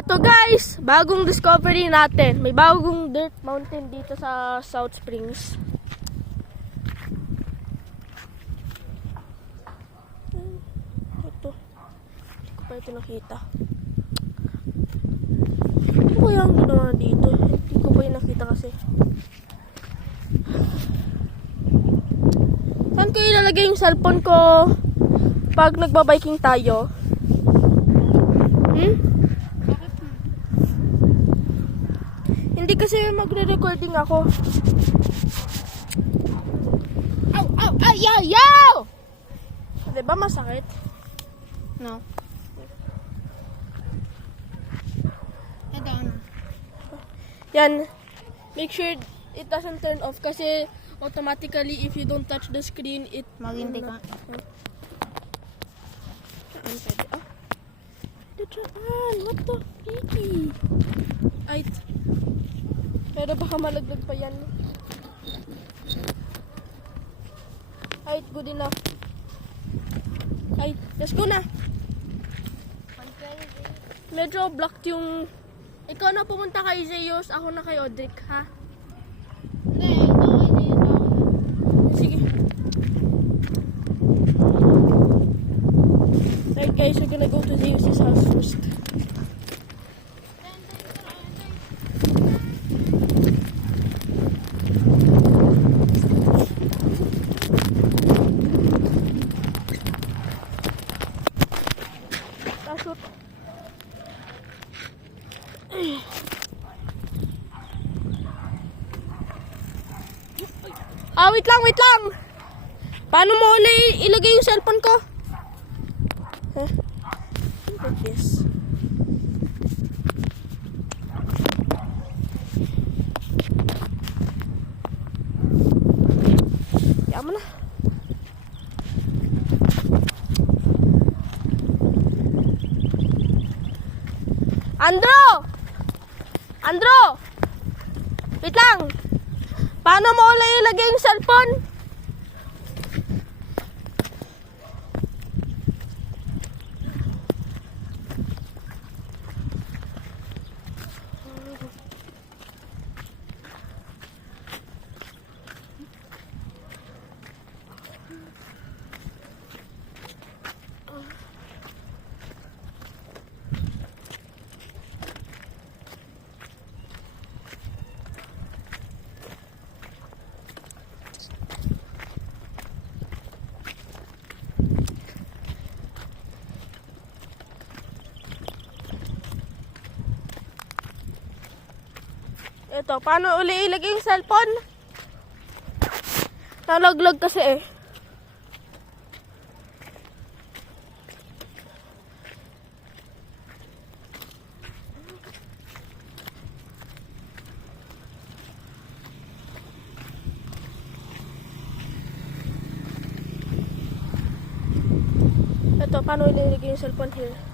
Eto guys, bagong discovery natin. May bagong dirt mountain dito sa South Springs. Ito. Hindi ko pa ito nakita. Ano kaya ang ginawa dito? Hindi ko pa yung nakita kasi. Saan ko ilalagay yung cellphone ko pag nagbabiking tayo? Hindi kasi magre-recording ako. Ow! Ow! Ay! Yaw! Yaw! Diba masakit? No. Ito ano? Yan. Make sure it doesn't turn off kasi automatically if you don't touch the screen, it... Maghintay ka. What the freaky? Ay. Pero baka malaglag pa yan. Ay, good enough. Ay, let's go na. Medyo blocked yung... Ikaw na pumunta kay Zeus, ako na kay Audric, ha? Hindi, ito. Sige. Alright guys, we're gonna go to Zeus' house first. Shoot. Wait lang, wait lang. Paano mo ulit ilagay yung cellphone ko? Huh? Like this. Kaya mo na. Andro! Andro! Wait lang! Paano mo ulit ilagay yung cellphone? Ito, paano uli ilagay yung cellphone? Nalaglag kasi eh. Ito, paano ilagay yung cellphone here?